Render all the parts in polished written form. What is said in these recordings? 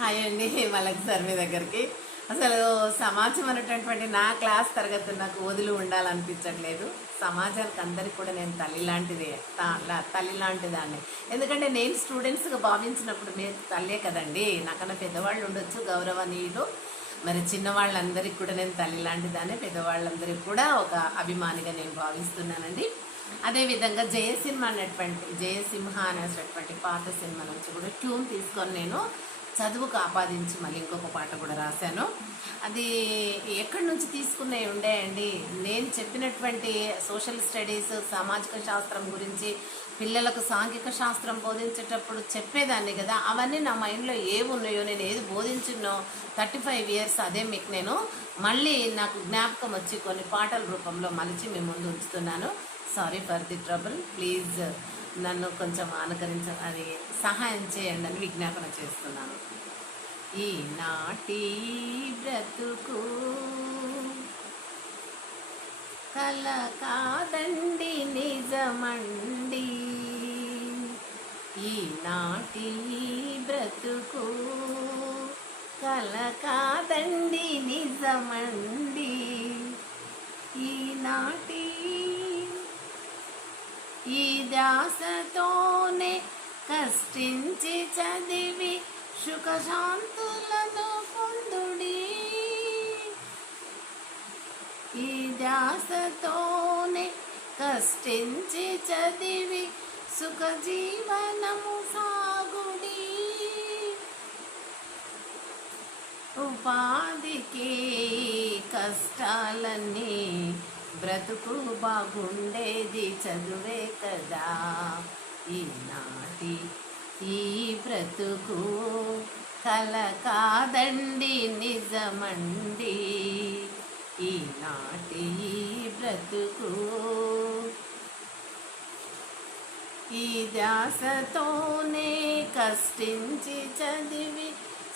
Hi అండి. మళ్ళీ sir మీ దగ్గరికి. అసలు సమాజం అనేటటువంటి నా క్లాస్ తరగతి నాకు వదిలి ఉండాలనిపించట్లేదు. సమాజానికి అందరికీ కూడా నేను తల్లి లాంటిదాన్ని. ఎందుకంటే నేను స్టూడెంట్స్గా భావించినప్పుడు మీరు తల్లే కదండి. నాకన్నా పెద్దవాళ్ళు ఉండొచ్చు గౌరవనీయులు. మరి చిన్నవాళ్ళందరికీ కూడా నేను తల్లి లాంటిదాన్ని, పెద్దవాళ్ళందరికీ కూడా ఒక అభిమానిగా నేను భావిస్తున్నానండి. అదేవిధంగా జయసింహ అనేటటువంటి పాత సినిమా నుంచి కూడా ట్యూన్ తీసుకొని నేను చదువుకు ఆపాదించి మళ్ళీ ఇంకొక పాట కూడా రాశాను. అది ఎక్కడి నుంచి తీసుకునే ఉండేయండి. నేను చెప్పినటువంటి సోషల్ స్టడీస్, సామాజిక శాస్త్రం గురించి పిల్లలకు సాంఘిక శాస్త్రం బోధించేటప్పుడు చెప్పేదాన్ని కదా. అవన్నీ నా మైండ్లో ఏమున్నాయో, నేను ఏది బోధించినో 35 ఇయర్స్ అదే మీకు నేను మళ్ళీ నాకు జ్ఞాపకం వచ్చి కొన్ని పాటల రూపంలో మలిచి మీ ముందు ఉంచుతున్నాను. Sorry for the trouble. Please నన్ను కొంచెం అది సహాయం చేయండి అని విజ్ఞాపన చేస్తున్నాను. ఈనాటి బ్రతుకు కల కాదండి నిజమండి, ఈనాటి బ్రతుకు కల కాదండి నిజమండి, ఈనాటి ఈ ధ్యాసతోనే కష్టించి చదివి సుఖశాంతులను పొందుడి, ఈ ధ్యాసతోనే కష్టించి చదివి సుఖ జీవనము సాగుడి, ఉపాధికి కష్టాలన్నీ బ్రతుకు బాగుండేది చదువే కదా, ఈనాటి ఈ బ్రతుకు కల కాదండి నిజమండి, ఈనాటి ఈ బ్రతుకు ఈ ధ్యాసతోనే కష్టించి చదివి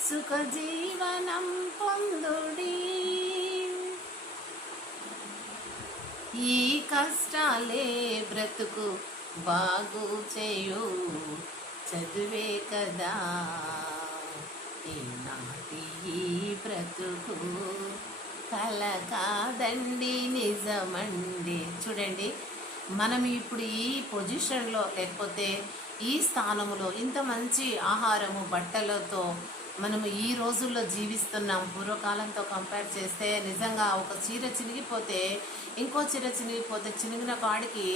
సుఖ జీవనం పొందుడి, ఈ కష్టాలే బ్రతుకు బాగు చేయు చదువే కదా, ఈనాటి ఈ బ్రతుకు కల కాదండి నిజమండి. చూడండి, మనం ఇప్పుడు ఈ పొజిషన్లో లేకపోతే ఈ స్థానంలో ఇంత మంచి ఆహారము బట్టలతో మనము ఈ రోజుల్లో జీవిస్తున్నాం. పూర్వకాలంతో కంపేర్ చేస్తే నిజంగా ఒక చీర చినిగిపోతే ఇంకో చీర చినిగిపోతే చినిగిన కాడికి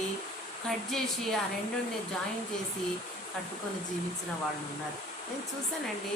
కట్ చేసి ఆ రెండుని జాయిన్ చేసి కట్టుకొని జీవించిన వాళ్ళు ఉన్నారు. నేను చూశానండి.